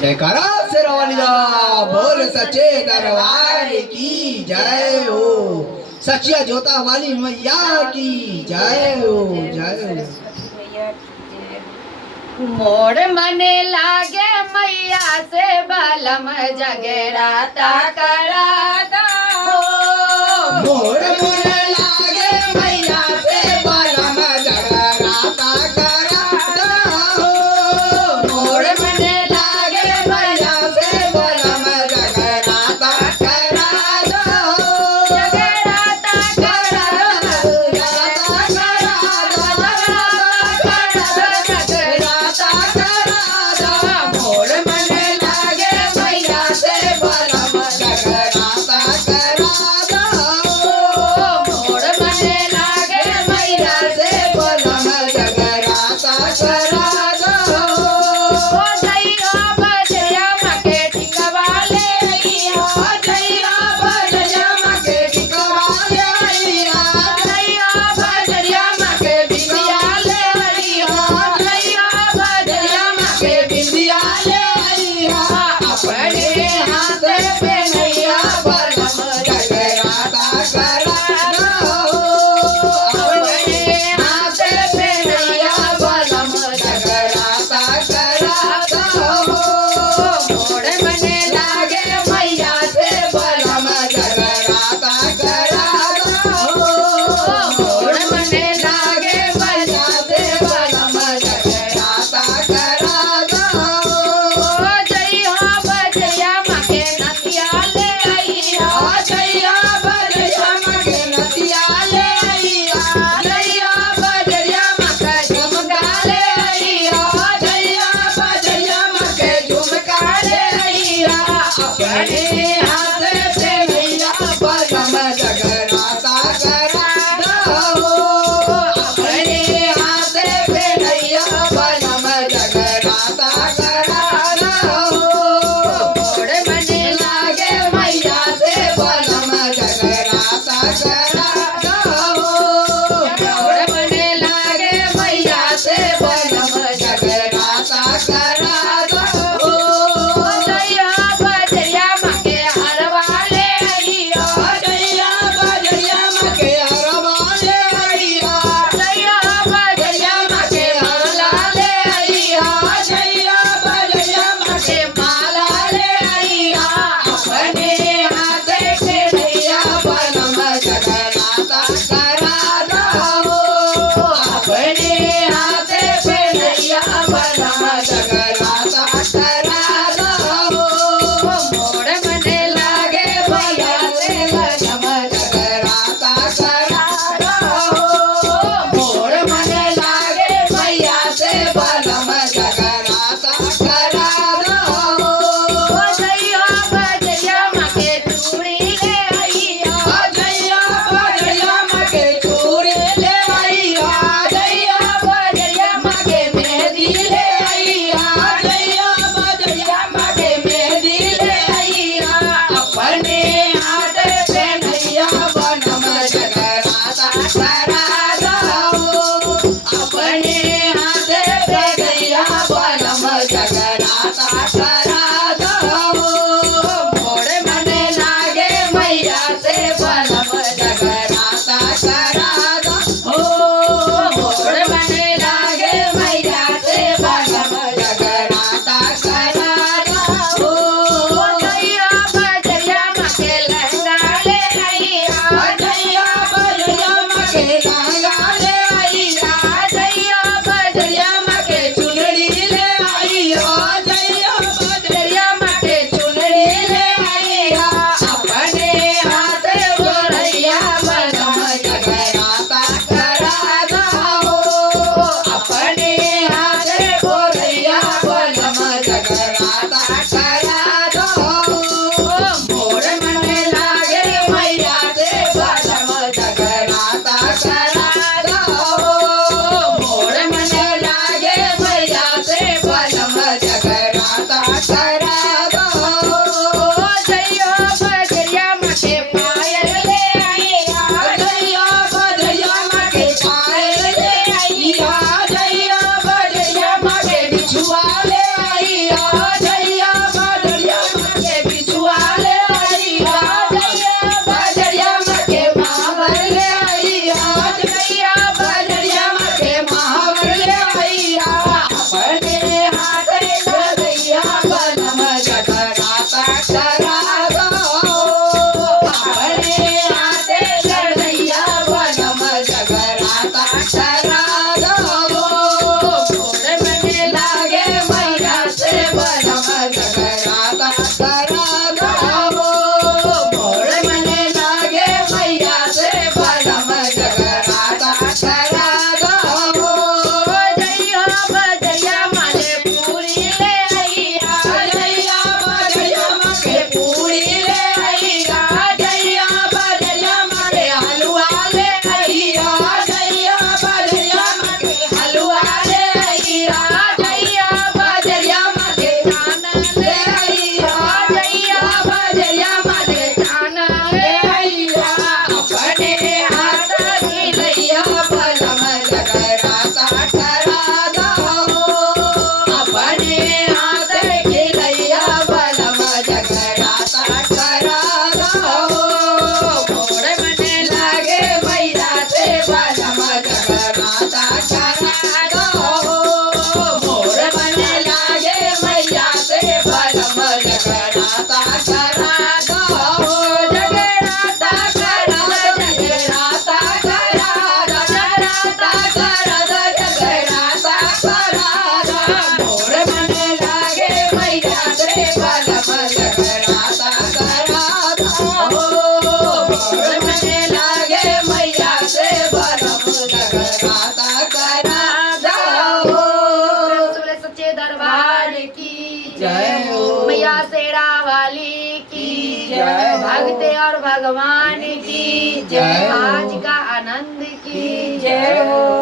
जयकारा शेरवाली दा बोल सच्चे दरबार की जय हो। सचिया जोता वाली मैया की जय हो जय हो। मोड़ मने लागे मैया से बलम जगराता कराता हो। मोड़ मने लागे मैया से बलम जगराता कराता हो। मोड़ मने लागे मैया से बलम जगराता कराता हो। जगराता कराता मोड़ मने लागे मैया से बलम जगराता कराता हो। मोड़ मने लागे मैया से बलम जगराता कराता हो। ओ जइया बजया मके टिकवाले अइया। जइया बजरिया मके टिकवाले अइया। जइया बजरिया मके बिंदिया ले अइया। जइया बजरिया मके बिंदिया ले अइया। अपने हाथ पे नैया बलम जगराता कराता हो। अपने हाथ पे नैया बलम जगराता कराता हो। मोड़ मने लागे मैया से बलम जगराता कराता हो। मोड़ मने लागे मैया से बलम जगराता कराता हो। ओ जइया बजया मके नथिया ले अइया। जइया बजरिया मके नदिया ले अइया। जइया बजरिया मके झुमका ले अइया। जइया बजरिया मके झुमका ले अइया। अपने हाथ से मैया बलम जगराता कराता हो। अपने हाथ पे नैया बलम जगराता कराता हो। मोड़ मने लागे मैया से बलम जगराता कराता हो। मोड़ मने लागे मैया से बलम जगराता कराता हो। जइया बजया मके हरवा ले अइया। जइया बजरिया मके हरवा ले अइया। जइया बजया जइया मके हरला ले अइया। जइया जय हो मैया शेरा वाली की जय हो। भक्त और भगवान की जय हो। आज का आनंद की जय हो।